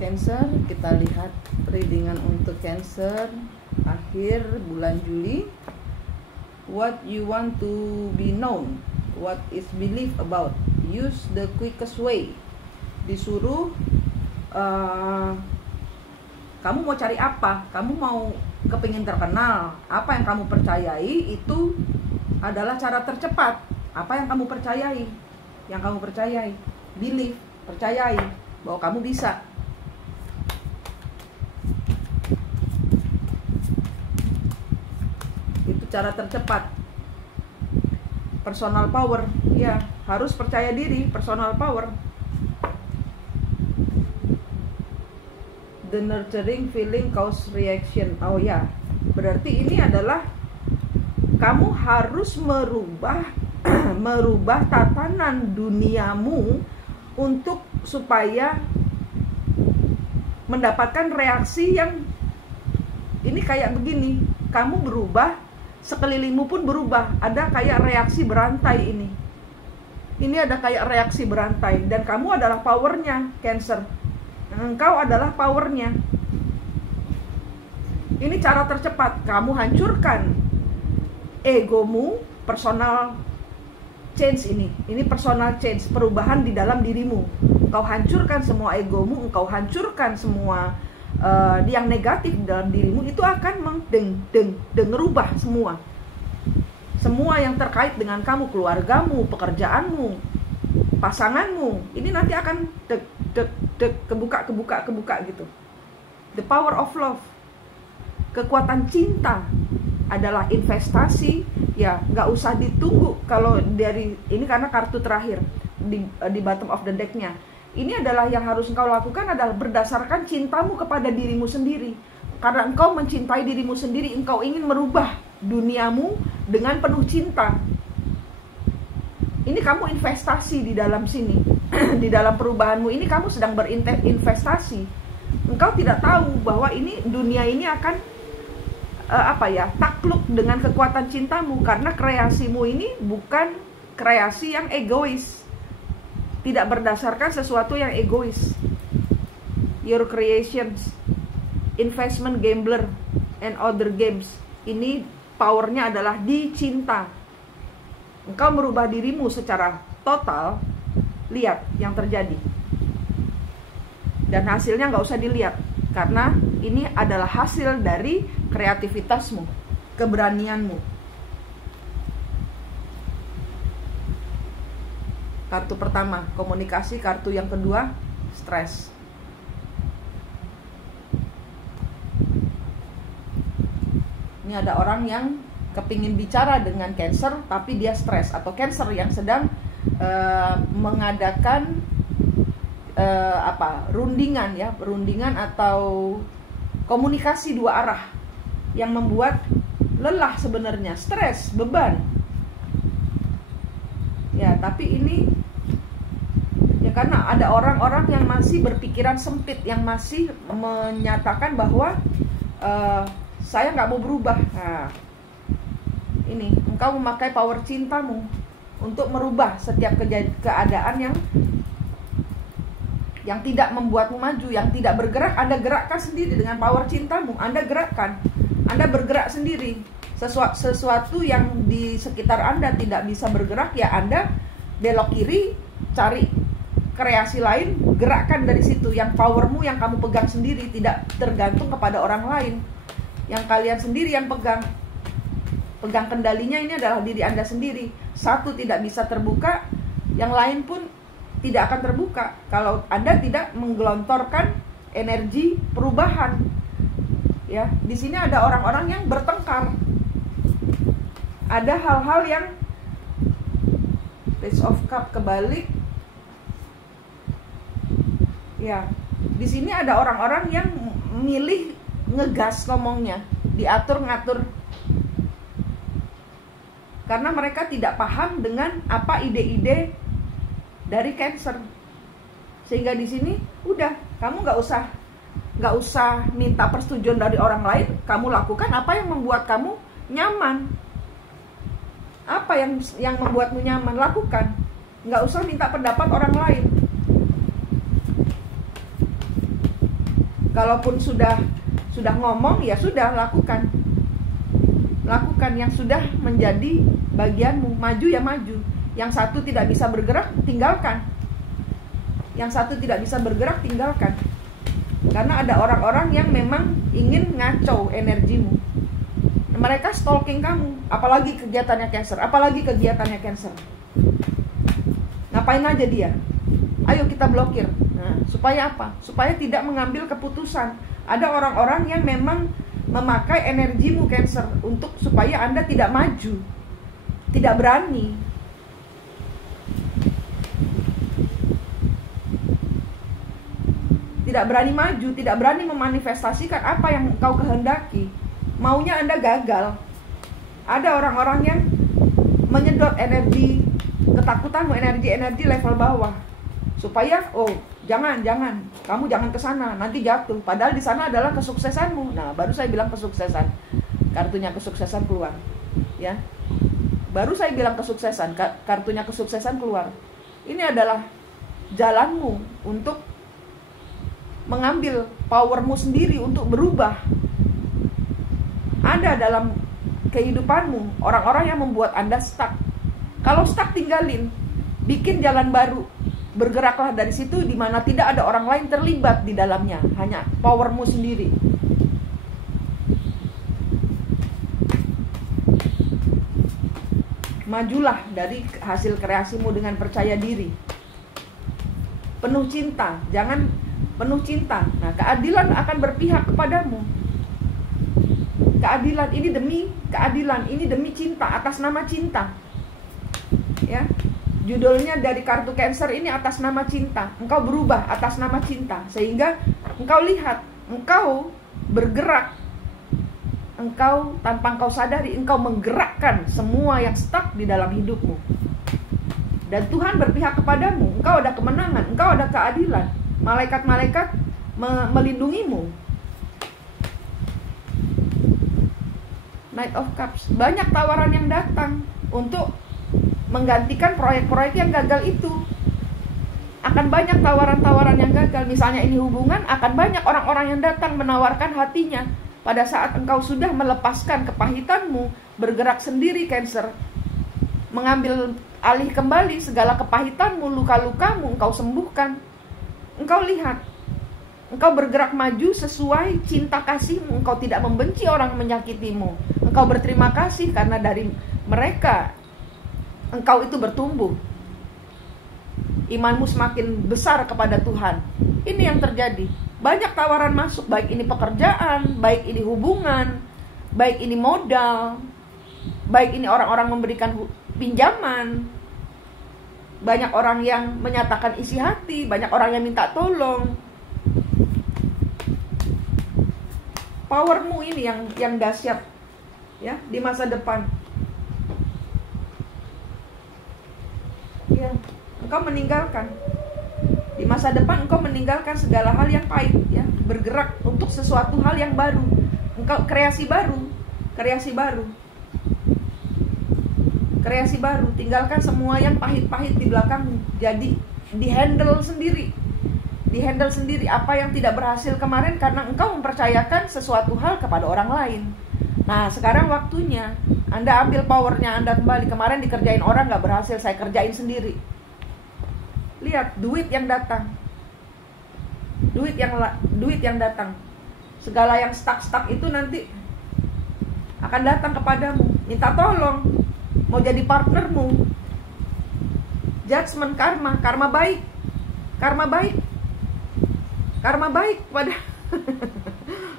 Cancer, kita lihat readingan untuk Cancer akhir bulan Juli. What you want to be known, what is believed about, use the quickest way. Disuruh kamu mau cari apa, kamu mau kepingin terkenal, apa yang kamu percayai itu adalah cara tercepat. Apa yang kamu percayai, believe, percayai bahwa kamu bisa. Itu cara tercepat. Personal power, ya, harus percaya diri, personal power. The nurturing feeling cause reaction. Oh ya, berarti ini adalah kamu harus merubah tatanan duniamu untuk supaya mendapatkan reaksi yang ini kayak begini. Kamu berubah, sekelilingmu pun berubah. Ada kayak reaksi berantai ini. Ini ada kayak reaksi berantai. Dan kamu adalah powernya, Cancer. Engkau adalah powernya. Ini cara tercepat. Kamu hancurkan egomu, personal change ini. Ini personal change, perubahan di dalam dirimu. Engkau hancurkan semua egomu, engkau hancurkan semua yang negatif dalam dirimu, itu akan ngerubah semua. Semua yang terkait dengan kamu, keluargamu, pekerjaanmu, pasanganmu, ini nanti akan kebuka gitu. The power of love, kekuatan cinta adalah investasi, ya nggak usah ditunggu. Kalau dari ini karena kartu terakhir di bottom of the deck-nya. Ini adalah yang harus engkau lakukan adalah berdasarkan cintamu kepada dirimu sendiri. Karena engkau mencintai dirimu sendiri, engkau ingin merubah duniamu dengan penuh cinta. Ini kamu investasi di dalam sini. Di dalam perubahanmu ini kamu sedang berinvestasi. Engkau tidak tahu bahwa ini dunia ini akan takluk dengan kekuatan cintamu. Karena kreasimu ini bukan kreasi yang egois. Tidak berdasarkan sesuatu yang egois. Your creations, investment gambler and other games. Ini powernya adalah di cinta. Engkau merubah dirimu secara total. Lihat yang terjadi. Dan hasilnya nggak usah dilihat. Karena ini adalah hasil dari kreativitasmu, keberanianmu. Kartu pertama, komunikasi. Kartu yang kedua, stres. Ini ada orang yang kepingin bicara dengan Cancer, tapi dia stres. Atau Cancer yang sedang mengadakan rundingan ya, rundingan atau komunikasi dua arah yang membuat lelah sebenarnya, stres, beban. Ya, tapi ini ya karena ada orang-orang yang masih berpikiran sempit, yang masih menyatakan bahwa saya nggak mau berubah. Nah, ini engkau memakai power cintamu untuk merubah setiap keadaan yang tidak membuatmu maju, yang tidak bergerak. Anda gerakkan sendiri dengan power cintamu. Anda gerakkan, Anda bergerak sendiri. Sesuatu yang di sekitar Anda tidak bisa bergerak, ya Anda belok kiri, cari kreasi lain, gerakkan dari situ. Yang powermu yang kamu pegang sendiri, tidak tergantung kepada orang lain. Yang kalian sendiri yang pegang kendalinya ini adalah diri Anda sendiri. Satu tidak bisa terbuka, yang lain pun tidak akan terbuka kalau Anda tidak menggelontorkan energi perubahan. Ya, di sini ada orang-orang yang bertengkar. Ada hal-hal yang Page of Cup kebalik. Ya, di sini ada orang-orang yang milih ngegas ngomongnya, diatur-ngatur. Karena mereka tidak paham dengan apa ide-ide dari Cancer. Sehingga di sini udah, kamu nggak usah minta persetujuan dari orang lain. Kamu lakukan apa yang membuat kamu nyaman. Apa yang membuatmu nyaman, lakukan. Nggak usah minta pendapat orang lain. kalaupun sudah ngomong, ya sudah, lakukan yang sudah menjadi bagianmu. Maju ya maju. Yang satu tidak bisa bergerak, tinggalkan. Yang satu tidak bisa bergerak, tinggalkan. Karena ada orang-orang yang memang ingin ngacau energimu. Mereka stalking kamu. Apalagi kegiatannya Cancer. Ngapain aja dia? Ayo kita blokir. Nah, supaya apa? Supaya tidak mengambil keputusan. Ada orang-orang yang memang memakai energimu Cancer untuk supaya Anda tidak maju, tidak berani. Tidak berani maju, tidak berani memanifestasikan apa yang engkau kehendaki. Maunya Anda gagal. Ada orang-orang yang menyedot energi ketakutanmu, energi level bawah, supaya jangan, kamu jangan ke sana, nanti jatuh. Padahal di sana adalah kesuksesanmu. Nah, baru saya bilang kesuksesan. Kartunya kesuksesan keluar. Ya. Baru saya bilang kesuksesan, kartunya kesuksesan keluar. Ini adalah jalanmu untuk mengambil powermu sendiri untuk berubah. Ada dalam kehidupanmu orang-orang yang membuat Anda stuck. Kalau stuck, tinggalin. Bikin jalan baru. Bergeraklah dari situ di mana tidak ada orang lain terlibat di dalamnya, hanya powermu sendiri. Majulah dari hasil kreasimu dengan percaya diri. Penuh cinta, jangan penuh cinta. Nah, keadilan akan berpihak kepadamu. Keadilan ini demi keadilan, ini demi cinta, atas nama cinta. Ya. Judulnya dari kartu Cancer ini atas nama cinta. Engkau berubah atas nama cinta, sehingga engkau lihat, engkau bergerak. Engkau tanpa engkau sadari, engkau menggerakkan semua yang stuck di dalam hidupmu. Dan Tuhan berpihak kepadamu. Engkau ada kemenangan, engkau ada keadilan. Malaikat-malaikat melindungimu. Knight of Cups. Banyak tawaran yang datang untuk menggantikan proyek-proyek yang gagal itu. Akan banyak tawaran-tawaran yang gagal. Misalnya ini hubungan, akan banyak orang-orang yang datang menawarkan hatinya. Pada saat engkau sudah melepaskan kepahitanmu, bergerak sendiri Cancer, mengambil alih kembali segala kepahitanmu, luka-lukamu, engkau sembuhkan. Engkau lihat, engkau bergerak maju sesuai cinta kasihmu. Engkau tidak membenci orang menyakitimu. Engkau berterima kasih karena dari mereka engkau itu bertumbuh. Imanmu semakin besar kepada Tuhan. Ini yang terjadi. Banyak tawaran masuk, baik ini pekerjaan, baik ini hubungan, baik ini modal, baik ini orang-orang memberikan pinjaman. Banyak orang yang menyatakan isi hati, banyak orang yang minta tolong. Powermu ini yang dahsyat, ya, di masa depan. Ya, engkau meninggalkan. Di masa depan engkau meninggalkan segala hal yang pahit, ya, bergerak untuk sesuatu hal yang baru. Engkau kreasi baru. Tinggalkan semua yang pahit-pahit di belakangmu. Jadi dihandle sendiri apa yang tidak berhasil kemarin, karena engkau mempercayakan sesuatu hal kepada orang lain. Nah, sekarang waktunya Anda ambil powernya Anda kembali. Kemarin dikerjain orang gak berhasil, saya kerjain sendiri. Lihat duit yang datang. Duit yang datang. Segala yang stuck itu nanti akan datang kepadamu. Minta tolong, mau jadi partnermu. Judgment, karma baik. Karma baik pada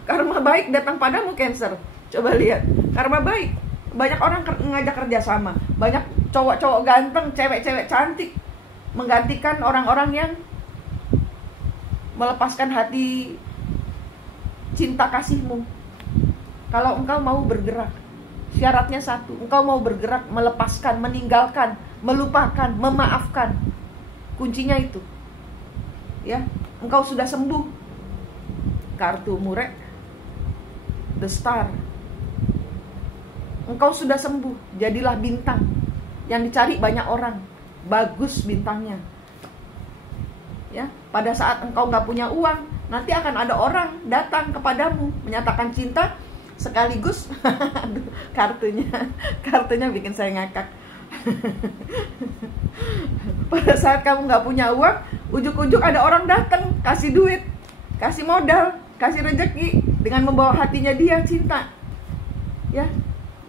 karma baik datang padamu Cancer. Coba lihat, karma baik. Banyak orang ngajak kerjasama. Banyak cowok-cowok ganteng, cewek-cewek cantik menggantikan orang-orang yang melepaskan hati cinta kasihmu. Kalau engkau mau bergerak, syaratnya satu, engkau mau bergerak, melepaskan, meninggalkan, melupakan, memaafkan. Kuncinya itu. Ya, engkau sudah sembuh. Kartu Murek, The Star. Engkau sudah sembuh, jadilah bintang yang dicari banyak orang. Bagus bintangnya. Ya, pada saat engkau nggak punya uang, nanti akan ada orang datang kepadamu menyatakan cinta sekaligus. Aduh, kartunya bikin saya ngakak. Pada saat kamu nggak punya uang, ujuk-ujuk ada orang datang kasih duit, kasih modal, kasih rezeki dengan membawa hatinya dia cinta, ya,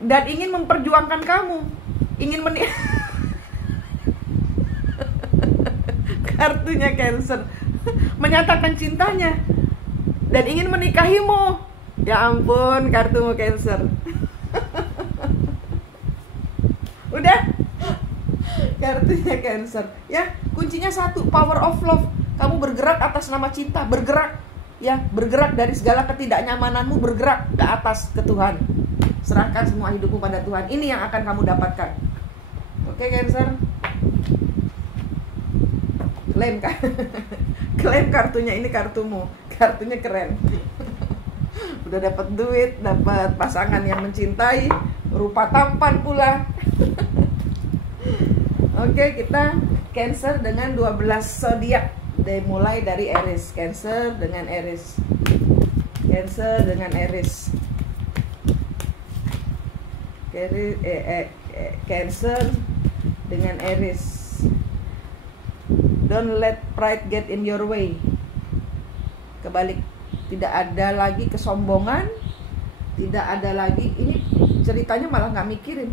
dan ingin memperjuangkan kamu, ingin kartunya Cancer menyatakan cintanya dan ingin menikahimu. Ya ampun, kartumu Cancer. Udah, kartunya Cancer. Ya, kuncinya satu, power of love. Kamu bergerak atas nama cinta, bergerak. Ya, bergerak dari segala ketidaknyamananmu, bergerak ke atas, ke Tuhan. Serahkan semua hidupmu pada Tuhan. Ini yang akan kamu dapatkan. Oke, Cancer. Klaim kan? Klaim kartunya, ini kartumu. Kartunya keren. Udah dapat duit, dapat pasangan yang mencintai, rupa tampan pula. Oke, kita Cancer dengan 12 zodiak. Mulai dari Aries. Cancer dengan Aries. Cancer dengan Aries. Cancer dengan Aries. Don't let pride get in your way. Kebalik, tidak ada lagi kesombongan, tidak ada lagi, ini ceritanya malah nggak mikirin,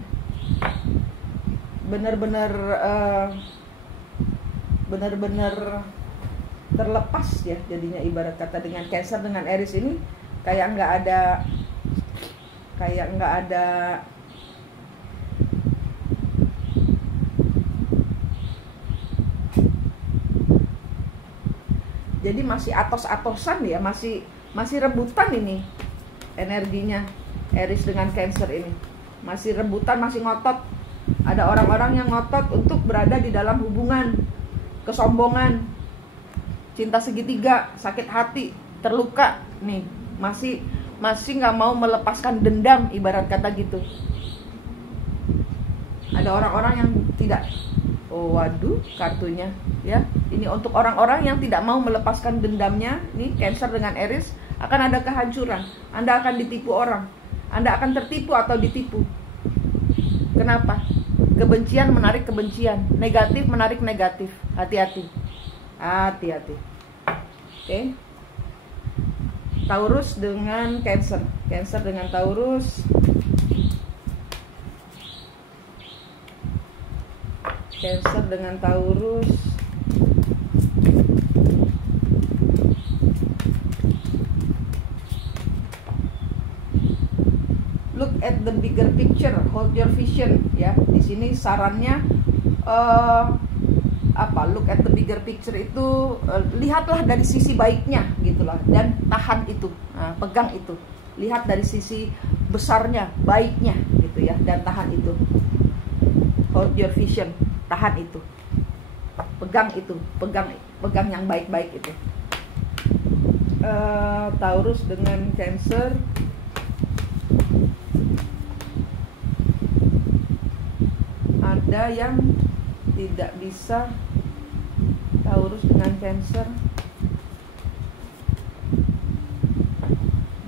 bener-bener terlepas ya jadinya, ibarat kata dengan Cancer dengan Aries ini kayak nggak ada jadi masih atos-atosan ya, masih rebutan ini energinya. Aries dengan Cancer ini masih rebutan, masih ngotot. Ada orang-orang yang ngotot untuk berada di dalam hubungan, kesombongan, cinta segitiga, sakit hati, terluka nih, masih nggak mau melepaskan dendam, ibarat kata gitu. Ada orang-orang yang tidak. Oh, waduh, kartunya ya. Ini untuk orang-orang yang tidak mau melepaskan dendamnya. Nih, Cancer dengan Aries akan ada kehancuran. Anda akan ditipu orang. Anda akan tertipu atau ditipu. Kenapa? Kebencian menarik kebencian, negatif menarik negatif. Hati-hati. Hati-hati. Oke. Taurus dengan Cancer. Cancer dengan Taurus. Cancer dengan Taurus. Look at the bigger picture, hold your vision ya. Di sini sarannya look at the bigger picture itu lihatlah dari sisi baiknya gitulah, dan tahan itu. Nah, pegang itu. Lihat dari sisi besarnya, baiknya gitu ya, dan tahan itu. Hold your vision. Tahan itu, pegang itu, pegang yang baik-baik itu. Taurus dengan Cancer. Ada yang tidak bisa. Taurus dengan Cancer.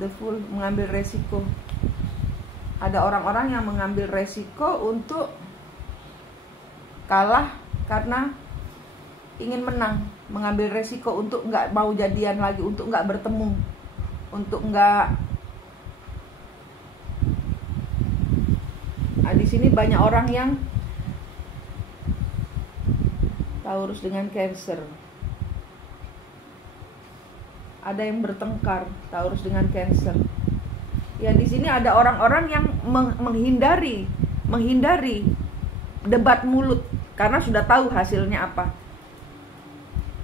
The Fool, mengambil resiko. Ada orang-orang yang mengambil resiko untuk kalah karena ingin menang, mengambil resiko untuk nggak mau jadian lagi, untuk nggak bertemu, untuk nggak. Nah, di sini banyak orang yang Taurus dengan Cancer. Ada yang bertengkar, Taurus dengan Cancer. Ya, di sini ada orang-orang yang menghindari debat mulut karena sudah tahu hasilnya apa.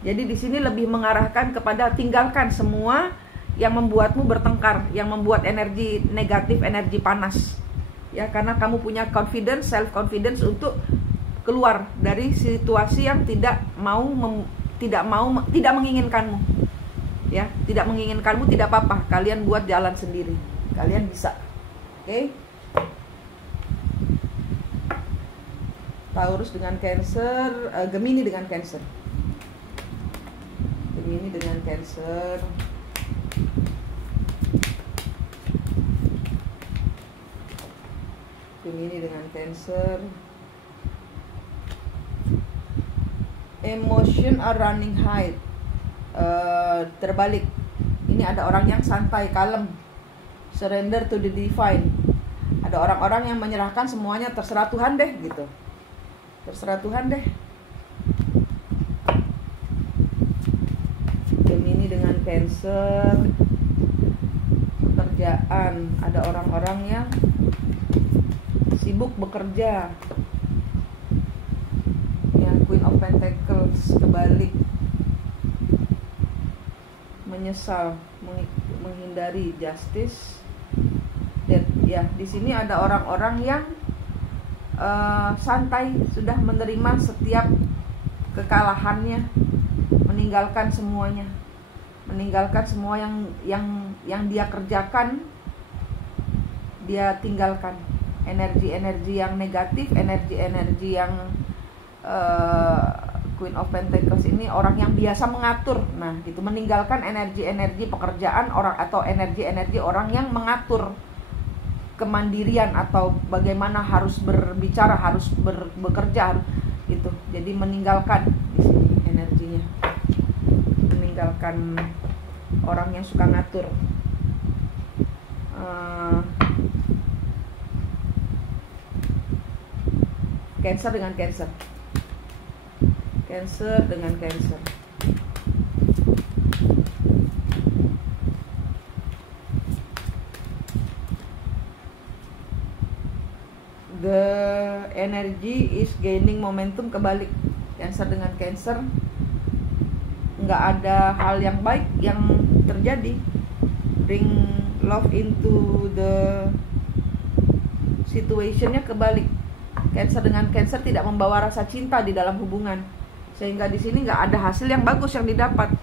Jadi di sini lebih mengarahkan kepada tinggalkan semua yang membuatmu bertengkar, yang membuat energi negatif, energi panas. Ya, karena kamu punya confidence, self confidence untuk keluar dari situasi yang tidak menginginkanmu. Ya, tidak menginginkanmu, tidak apa-apa. Kalian buat jalan sendiri. Kalian bisa. Oke? Taurus dengan Cancer, Gemini dengan Cancer. Gemini dengan Cancer. Gemini dengan Cancer. Emotion are running high. Terbalik. Ini ada orang yang santai, kalem, surrender to the divine. Ada orang-orang yang menyerahkan semuanya, terserah Tuhan deh gitu. Terserah Tuhan deh. Gemini dengan Cancer. Pekerjaan, ada orang-orang yang sibuk bekerja. Yang Queen of Pentacles kebalik, menyesal, menghindari justice. Ya, di sini ada orang-orang yang santai, sudah menerima setiap kekalahannya, meninggalkan semuanya, meninggalkan semua yang dia kerjakan, dia tinggalkan. Energi-energi yang negatif, energi-energi yang Queen of Pentacles ini orang yang biasa mengatur. Nah, gitu, meninggalkan energi-energi pekerjaan orang atau energi-energi orang yang mengatur kemandirian atau bagaimana harus berbicara, harus bekerja gitu. Jadi meninggalkan di sini energinya. Meninggalkan orang yang suka ngatur. Cancer dengan Cancer. Cancer dengan Cancer. The energy is gaining momentum, kebalik. Cancer dengan Cancer. Nggak ada hal yang baik yang terjadi. Bring love into the situationnya kebalik. Cancer dengan Cancer tidak membawa rasa cinta di dalam hubungan, sehingga di sini nggak ada hasil yang bagus yang didapat.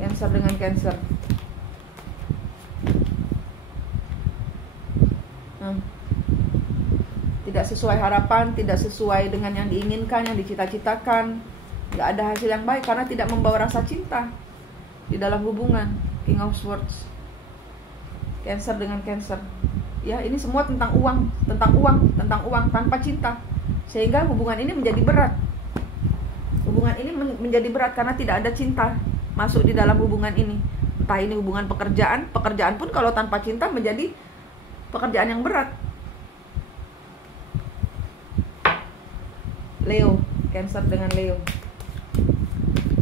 Cancer dengan Cancer. Tidak sesuai harapan, tidak sesuai dengan yang diinginkan, yang dicita-citakan. Nggak ada hasil yang baik karena tidak membawa rasa cinta di dalam hubungan. King of Swords. Cancer dengan Cancer. Ya, ini semua tentang uang, tanpa cinta. Sehingga hubungan ini menjadi berat. Hubungan ini menjadi berat karena tidak ada cinta masuk di dalam hubungan ini. Entah ini hubungan pekerjaan pun kalau tanpa cinta menjadi pekerjaan yang berat. Leo, Cancer dengan Leo.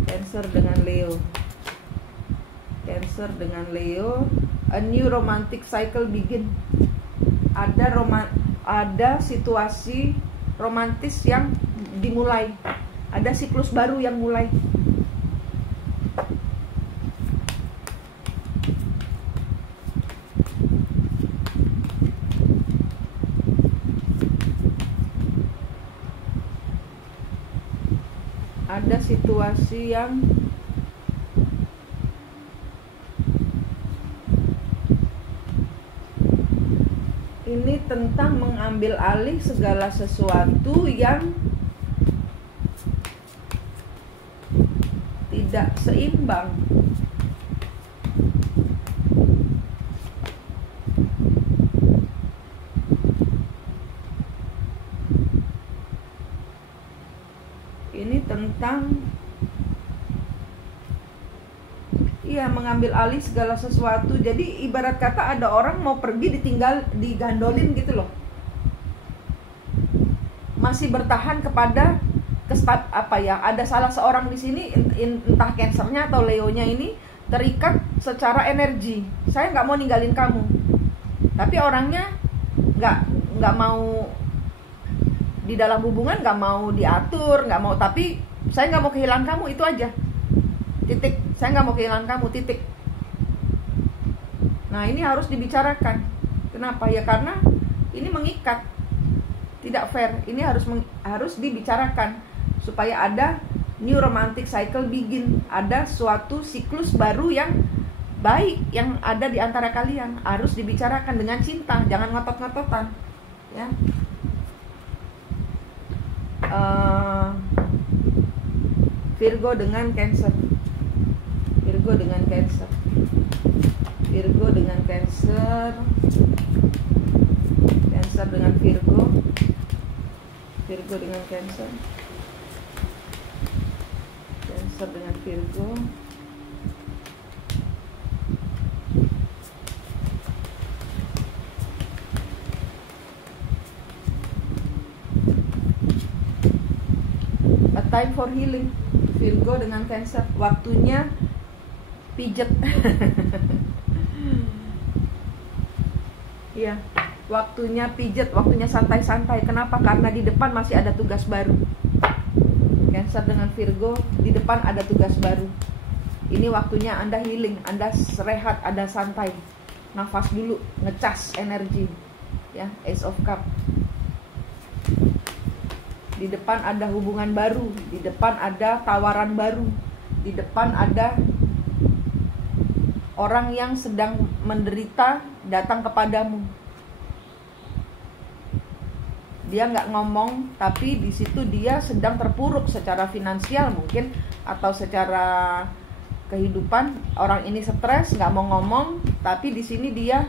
Cancer dengan Leo. Cancer dengan Leo. A new romantic cycle begin. Ada situasi romantis yang dimulai. Ada siklus baru yang mulai. Ada situasi yang ini tentang mengambil alih segala sesuatu yang tidak seimbang. Ini tentang mengambil alih segala sesuatu. Jadi ibarat kata ada orang mau pergi ditinggal, digandolin gitu loh. Masih bertahan kepada ada salah seorang di sini, entah Cancernya atau Leonya ini terikat secara energi. Saya nggak mau ninggalin kamu, tapi orangnya nggak mau di dalam hubungan, nggak mau diatur, nggak mau. Tapi saya nggak mau kehilangan kamu, itu aja. Titik. Saya nggak mau kehilangan kamu, titik. Nah, ini harus dibicarakan. Kenapa? Ya karena ini mengikat, tidak fair. Ini harus dibicarakan supaya ada new romantic cycle begin. Ada suatu siklus baru yang baik yang ada di antara kalian. Harus dibicarakan dengan cinta, jangan ngotot-ngototan, ya. Virgo dengan Cancer. Virgo dengan Cancer. Virgo dengan Cancer. Cancer dengan Virgo. Virgo dengan Cancer. Cancer dengan Virgo. A time for healing. Virgo dengan Cancer. Waktunya pijet. Iya, waktunya pijet, waktunya santai-santai. Kenapa? Karena di depan masih ada tugas baru. Cancer dengan Virgo, di depan ada tugas baru. Ini waktunya Anda healing, Anda rehat, Anda santai. Nafas dulu, ngecas energi. Ya, Ace of Cup. Di depan ada hubungan baru, di depan ada tawaran baru, di depan ada orang yang sedang menderita datang kepadamu. Dia nggak ngomong, tapi di situ dia sedang terpuruk secara finansial mungkin, atau secara kehidupan. Orang ini stres, nggak mau ngomong, tapi di sini dia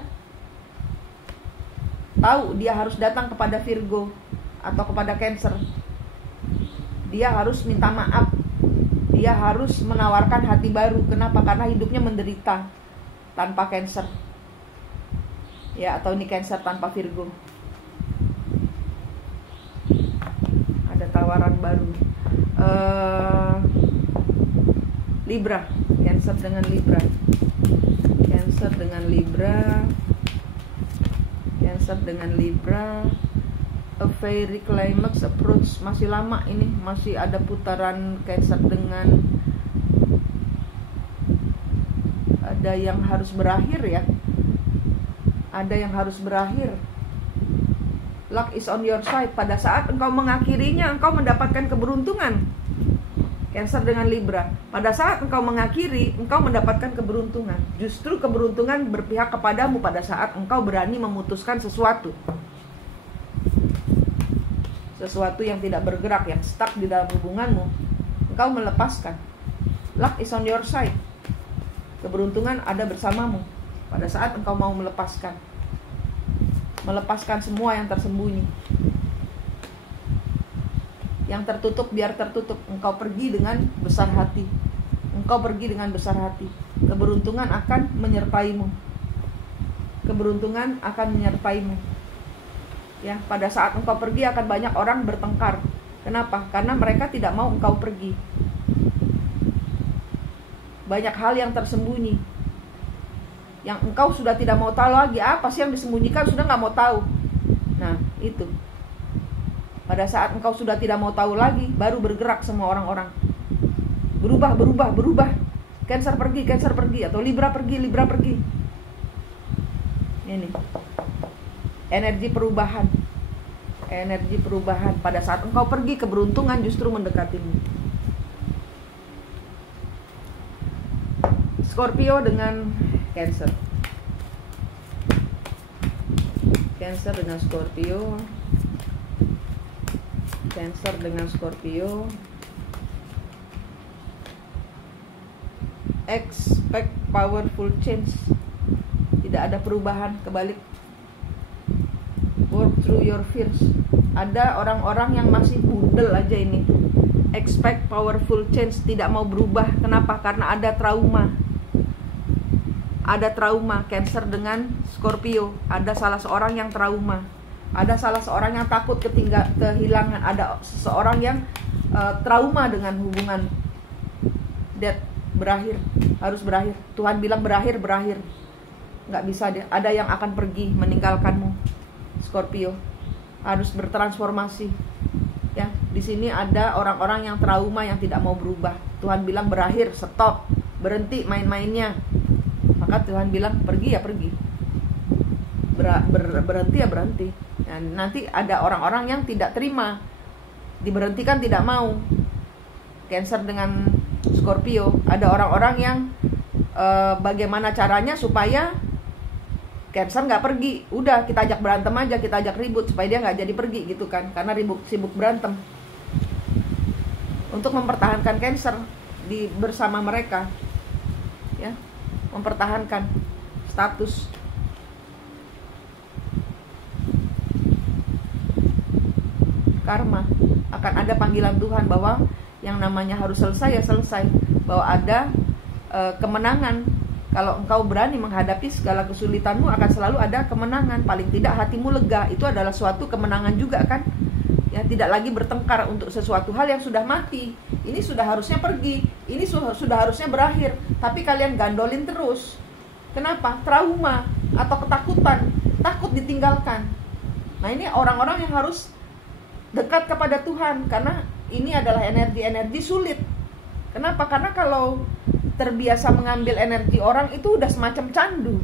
tahu dia harus datang kepada Virgo atau kepada Cancer. Dia harus minta maaf. Dia harus menawarkan hati baru. Kenapa? Karena hidupnya menderita tanpa Cancer. Ya, atau ini Cancer tanpa Virgo. Ada tawaran baru. Libra, Cancer dengan Libra. Cancer dengan Libra. Cancer dengan Libra. A fairy climax approach. Masih lama ini, masih ada putaran Cancer dengan, ada yang harus berakhir ya. Ada yang harus berakhir. Luck is on your side. Pada saat engkau mengakhirinya, engkau mendapatkan keberuntungan. Cancer dengan Libra. Pada saat engkau mengakhiri, engkau mendapatkan keberuntungan. Justru keberuntungan berpihak kepadamu pada saat engkau berani memutuskan sesuatu. Sesuatu yang tidak bergerak, yang stuck di dalam hubunganmu, engkau melepaskan. Luck is on your side. Keberuntungan ada bersamamu pada saat engkau mau melepaskan. Melepaskan semua yang tersembunyi. Yang tertutup biar tertutup. Engkau pergi dengan besar hati. Engkau pergi dengan besar hati. Keberuntungan akan menyertaimu. Keberuntungan akan menyertaimu. Ya, pada saat engkau pergi akan banyak orang bertengkar. Kenapa? Karena mereka tidak mau engkau pergi. Banyak hal yang tersembunyi, yang engkau sudah tidak mau tahu lagi. Apa sih yang disembunyikan? Sudah nggak mau tahu. Nah, itu. Pada saat engkau sudah tidak mau tahu lagi, baru bergerak semua orang-orang. Berubah. Cancer pergi, atau Libra pergi. Ini. Energi perubahan. Pada saat engkau pergi, keberuntungan justru mendekatimu. Scorpio dengan Cancer. Cancer dengan Scorpio. Cancer dengan Scorpio. Expect powerful change. Tidak ada perubahan, kebalik. Work through your fears. Ada orang-orang yang masih budel aja ini. Expect powerful change, tidak mau berubah. Kenapa? Karena ada trauma. Ada trauma. Cancer dengan Scorpio. Ada salah seorang yang trauma. Ada salah seorang yang takut kehilangan. Ada seseorang yang trauma dengan hubungan. Death, berakhir, harus berakhir. Tuhan bilang berakhir. Nggak bisa dia. Ada yang akan pergi meninggalkanmu, Scorpio. Harus bertransformasi. Ya, di sini ada orang-orang yang trauma, yang tidak mau berubah. Tuhan bilang berakhir, stop, berhenti main-mainnya. Maka Tuhan bilang pergi ya pergi. Berhenti ya berhenti. Dan nanti ada orang-orang yang tidak terima, diberhentikan tidak mau. Cancer dengan Scorpio. Ada orang-orang yang bagaimana caranya supaya Cancer nggak pergi. Udah, kita ajak berantem aja, kita ajak ribut supaya dia nggak jadi pergi gitu kan. Karena sibuk berantem. Untuk mempertahankan Cancer bersama mereka. Ya, mempertahankan status. karma. Akan ada panggilan Tuhan bahwa yang namanya harus selesai ya selesai, bahwa ada kemenangan. Kalau engkau berani menghadapi segala kesulitanmu, akan selalu ada kemenangan. Paling tidak hatimu lega, itu adalah suatu kemenangan juga kan. Ya, tidak lagi bertengkar untuk sesuatu hal yang sudah mati. Ini sudah harusnya pergi, ini sudah harusnya berakhir, tapi kalian gandolin terus. Kenapa? Trauma atau ketakutan, takut ditinggalkan. Nah, ini orang-orang yang harus dekat kepada Tuhan, karena ini adalah energi-energi sulit. Kenapa? Karena kalau terbiasa mengambil energi orang, itu udah semacam candu.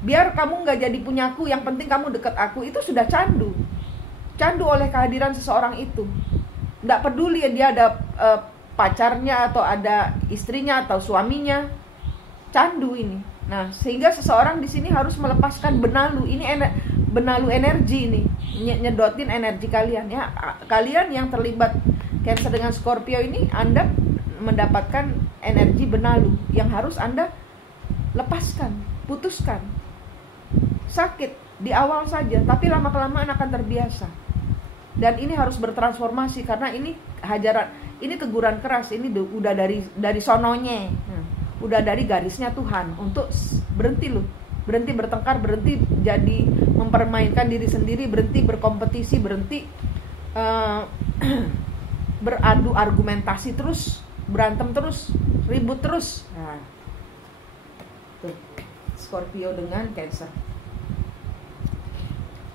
Biar kamu gak jadi punyaku, yang penting kamu dekat aku, itu sudah candu. Candu oleh kehadiran seseorang itu. Gak peduli dia ada pacarnya, atau ada istrinya, atau suaminya. Candu ini. Nah, sehingga seseorang di sini harus melepaskan benalu. Ini benalu energi ini. Nyedotin energi kalian ya. Kalian yang terlibat Cancer dengan Scorpio ini, Anda mendapatkan energi benalu yang harus Anda lepaskan, putuskan. Sakit di awal saja, tapi lama-kelamaan akan terbiasa. Dan ini harus bertransformasi, karena ini hajaran, ini teguran keras, ini udah dari sononya, udah dari garisnya Tuhan untuk berhenti lu, berhenti bertengkar, berhenti jadi mempermainkan diri sendiri, berhenti berkompetisi, berhenti beradu argumentasi terus, berantem terus, ribut terus. Nah, tuh, Scorpio dengan Cancer.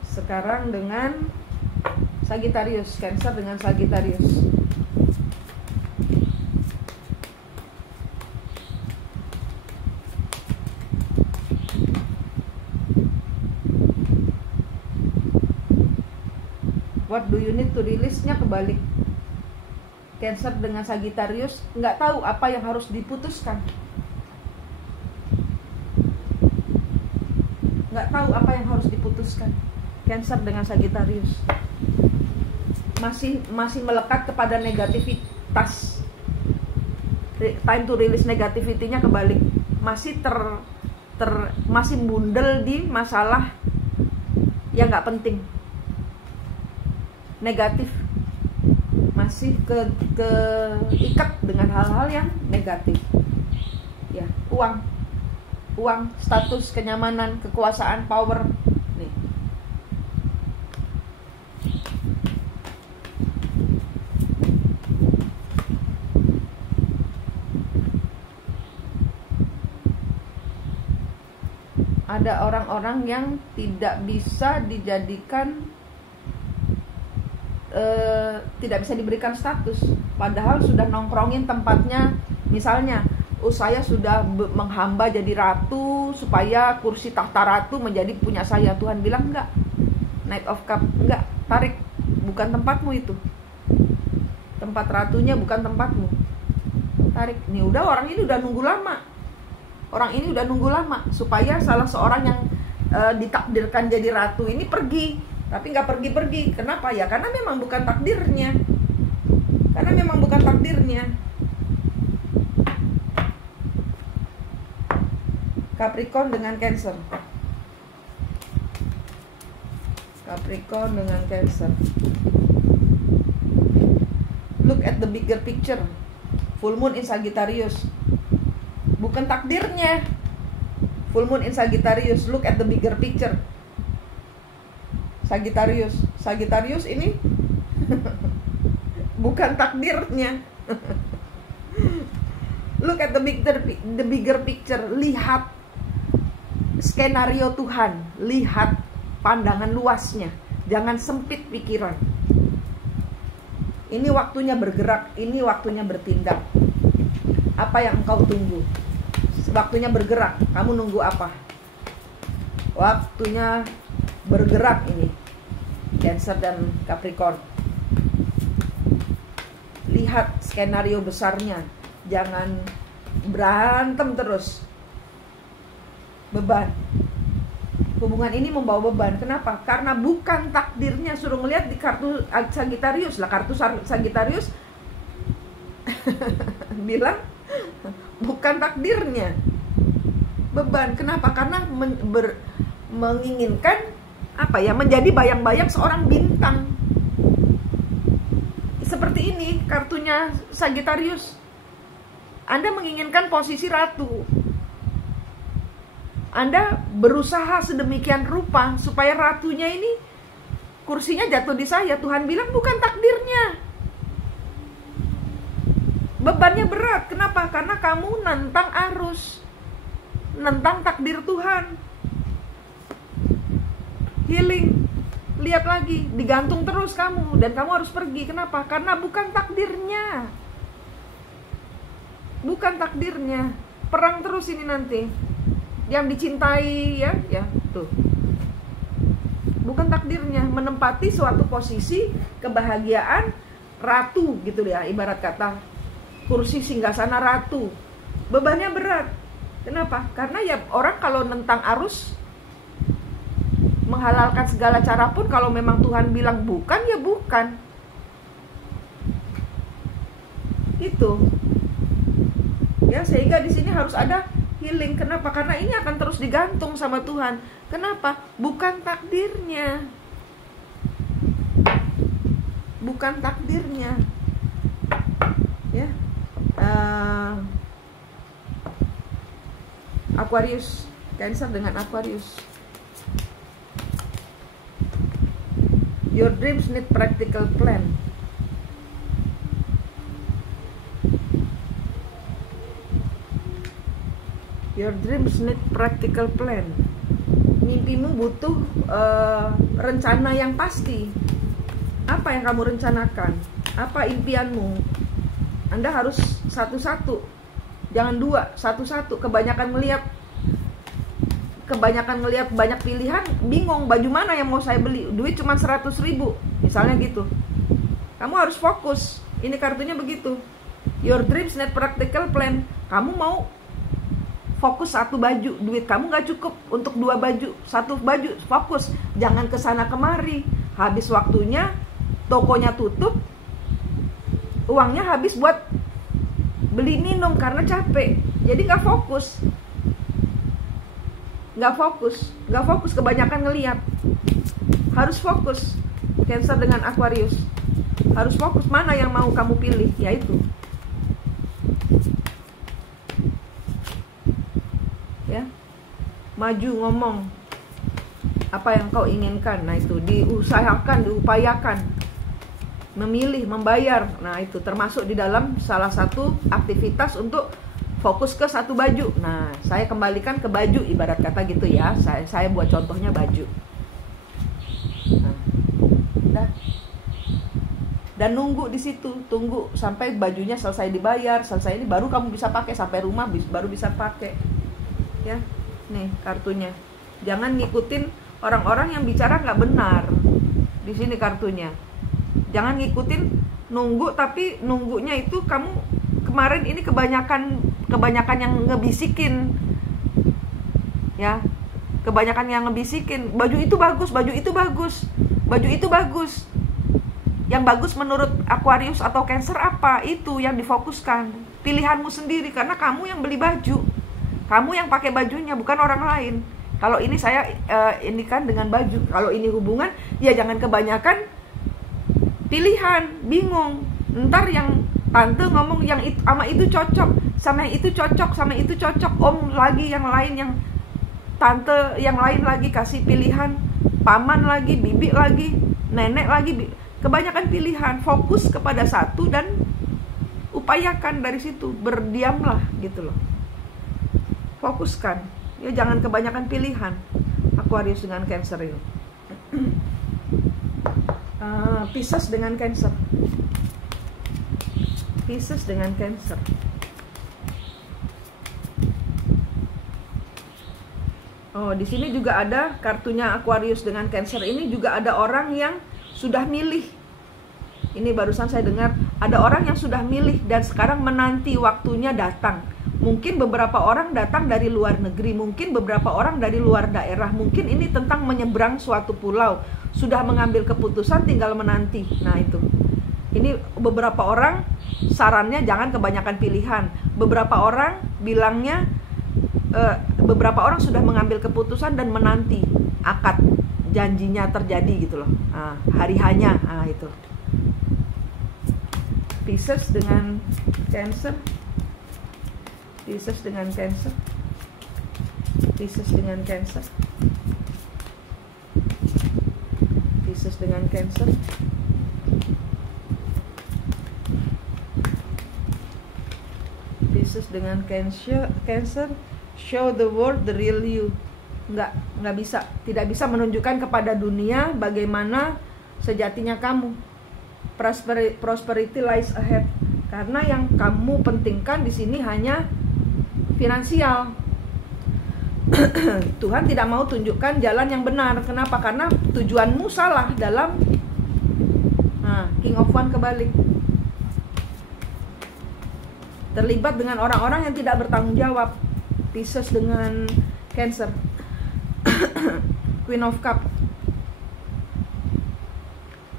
Sekarang dengan Sagittarius, Cancer dengan Sagittarius. What do you need to release-nya kebalik. Cancer dengan Sagittarius nggak tahu apa yang harus diputuskan, nggak tahu apa yang harus diputuskan. Cancer dengan Sagittarius masih melekat kepada negativitas. Time to release negativity-nya kebalik, masih masih bundel di masalah yang nggak penting, negatif, masih keikat dengan hal-hal yang negatif. Ya, uang, status, kenyamanan, kekuasaan, power. Nih. Ada orang-orang yang tidak bisa dijadikan, tidak bisa diberikan status, padahal sudah nongkrongin tempatnya. Misalnya, saya sudah menghamba jadi ratu supaya kursi tahta ratu menjadi punya saya. Tuhan bilang enggak, Knight of Cup, enggak, tarik, bukan tempatmu itu, tempat ratunya bukan tempatmu, tarik. Nih udah, orang ini udah nunggu lama, supaya salah seorang yang ditakdirkan jadi ratu ini pergi, tapi nggak pergi-pergi. Kenapa ya? Karena memang bukan takdirnya. Capricorn dengan Cancer. Look at the bigger picture. Full moon in Sagittarius, bukan takdirnya. Full moon in Sagittarius, look at the bigger picture. Sagittarius ini bukan takdirnya. Look at the bigger picture. Lihat skenario Tuhan, lihat pandangan luasnya, jangan sempit pikiran. Ini waktunya bergerak, ini waktunya bertindak. Apa yang engkau tunggu? Waktunya bergerak, kamu nunggu apa? Waktunya bergerak ini, Cancer dan Capricorn. Lihat skenario besarnya, jangan berantem terus. Beban, hubungan ini membawa beban. Kenapa? Karena bukan takdirnya. Suruh ngeliat di kartu Sagittarius lah, kartu Sagittarius bilang bukan takdirnya, beban. Kenapa? Karena menginginkan apa ya, menjadi bayang-bayang seorang bintang. seperti ini kartunya Sagittarius. Anda menginginkan posisi ratu. Anda berusaha sedemikian rupa supaya ratunya ini kursinya jatuh di saya. Tuhan bilang bukan takdirnya. Bebannya berat. Kenapa? Karena kamu nentang arus, nentang takdir Tuhan. Healing. Lihat lagi, digantung terus kamu. Dan kamu harus pergi. Kenapa? Karena bukan takdirnya. Bukan takdirnya. Perang terus ini nanti. Yang dicintai ya tuh. Bukan takdirnya. Menempati suatu posisi kebahagiaan ratu gitu ya, ibarat kata kursi singgasana ratu. Bebannya berat. Kenapa? Karena ya orang kalau nentang arus, menghalalkan segala cara pun, kalau memang Tuhan bilang bukan, ya bukan. Itu. Ya, sehingga di sini harus ada healing. Kenapa? Karena ini akan terus digantung sama Tuhan. Kenapa? Bukan takdirnya. Bukan takdirnya. Ya. Aquarius, Cancer dengan Aquarius. Your dreams need practical plan. Your dreams need practical plan. Mimpimu butuh rencana yang pasti. Apa yang kamu rencanakan? Apa impianmu? Anda harus satu-satu. Jangan dua, satu-satu. Kebanyakan ngelihat banyak pilihan, bingung baju mana yang mau saya beli. Duit cuma 100.000, misalnya gitu. Kamu harus fokus. Ini kartunya begitu. Your dreams need practical plan. Kamu mau fokus satu baju, duit kamu gak cukup untuk 2 baju, 1 baju, fokus. Jangan kesana kemari. Habis waktunya, tokonya tutup, uangnya habis buat beli minum karena capek. Jadi gak fokus. Gak fokus, kebanyakan ngelihat. Harus fokus. Cancer dengan Aquarius. Harus fokus, mana yang mau kamu pilih, yaitu. Ya. Maju ngomong apa yang kau inginkan. Nah itu, diusahakan, diupayakan. Memilih, membayar. Nah itu termasuk di dalam salah satu aktivitas untuk fokus ke satu baju. Nah, saya kembalikan ke baju, ibarat kata gitu ya. Saya buat contohnya baju. Nah, udah. Dan nunggu di situ, tunggu sampai bajunya selesai dibayar, selesai ini baru kamu bisa pakai, sampai rumah baru bisa pakai. Ya, nih kartunya. Jangan ngikutin orang-orang yang bicara nggak benar. Di sini kartunya. Jangan ngikutin, nunggu, tapi nunggunya itu kamu kemarin ini kebanyakan yang ngebisikin. Ya. Kebanyakan yang ngebisikin, baju itu bagus, baju itu bagus. Baju itu bagus. Yang bagus menurut Aquarius atau Cancer apa? Itu yang difokuskan. Pilihanmu sendiri, karena kamu yang beli baju. Kamu yang pakai bajunya, bukan orang lain. Kalau ini saya ini kan dengan baju. Kalau ini hubungan, ya jangan kebanyakan pilihan, bingung. Ntar yang tante ngomong yang itu sama itu cocok, sama yang itu cocok, sama itu cocok. Om lagi yang lain, yang tante yang lain lagi kasih pilihan, paman lagi, bibi lagi, nenek lagi. Kebanyakan pilihan. Fokus kepada satu dan upayakan dari situ. Berdiamlah gitu loh. Fokuskan. Ya jangan kebanyakan pilihan. Aquarius dengan Cancer ini. Pisces dengan Cancer. Pisces dengan Cancer. Oh, di sini juga ada kartunya Aquarius dengan Cancer ini, juga ada orang yang sudah milih. Ini barusan saya dengar, ada orang yang sudah milih dan sekarang menanti waktunya datang. Mungkin beberapa orang datang dari luar negeri, mungkin beberapa orang dari luar daerah, mungkin ini tentang menyeberang suatu pulau. Sudah mengambil keputusan, tinggal menanti. Nah itu. Ini beberapa orang sarannya jangan kebanyakan pilihan. Beberapa orang bilangnya beberapa orang sudah mengambil keputusan dan menanti akad janjinya terjadi gitu loh. Hari hanya, itu. Pisces dengan Cancer. Pisces dengan Cancer. Pisces dengan Cancer. Pisces dengan Cancer. Pisces dengan Cancer. Show the world the real you. Nggak bisa, tidak bisa menunjukkan kepada dunia bagaimana sejatinya kamu. Prosperity lies ahead. Karena yang kamu pentingkan di sini hanya finansial. Tuhan tidak mau tunjukkan jalan yang benar. Kenapa? Karena tujuanmu salah dalam King of Wands kebalik. Terlibat dengan orang-orang yang tidak bertanggung jawab. Pisces dengan Cancer. Queen of Cup.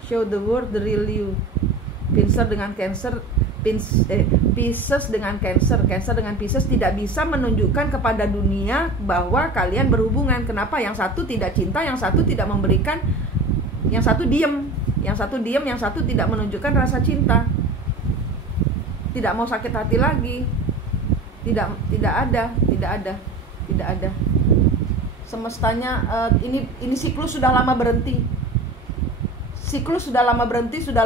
Show the world the real you. Pisces dengan Cancer. Pisces dengan Cancer. Cancer dengan Pisces tidak bisa menunjukkan kepada dunia bahwa kalian berhubungan. Kenapa? Yang satu tidak cinta, yang satu tidak memberikan, yang satu diem. Yang satu diem, yang satu tidak menunjukkan rasa cinta. Tidak mau sakit hati lagi. Tidak ada. Semestanya ini siklus sudah lama berhenti. Siklus sudah lama berhenti, sudah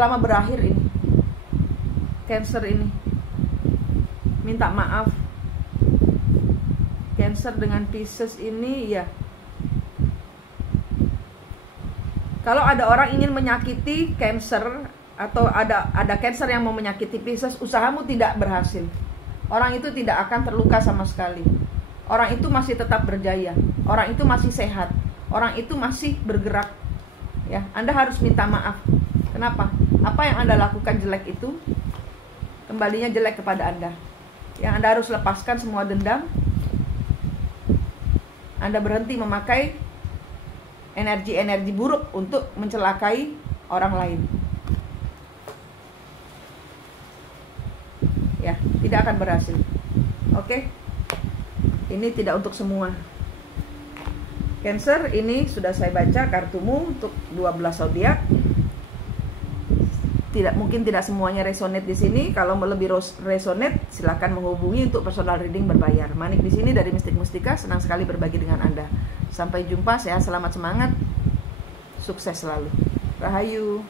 lama berakhir ini. Cancer ini minta maaf. Cancer dengan Pisces ini ya. Kalau ada orang ingin menyakiti Cancer atau ada Cancer yang mau menyakiti Pisces, usahamu tidak berhasil. Orang itu tidak akan terluka sama sekali. Orang itu masih tetap berjaya. Orang itu masih sehat. Orang itu masih bergerak. Ya, Anda harus minta maaf. Kenapa? Apa yang Anda lakukan jelek itu kembalinya jelek kepada Anda. Yang Anda harus lepaskan semua dendam. Anda berhenti memakai energi-energi buruk untuk mencelakai orang lain. Ya, tidak akan berhasil. Oke? Ini tidak untuk semua. Cancer, ini sudah saya baca kartumu untuk 12 zodiak. Mungkin tidak semuanya resonate di sini. Kalau lebih resonate, silakan menghubungi untuk personal reading berbayar. Manik di sini dari Mistik Mustika, senang sekali berbagi dengan Anda. Sampai jumpa, sehat, selamat, semangat, sukses selalu. Rahayu.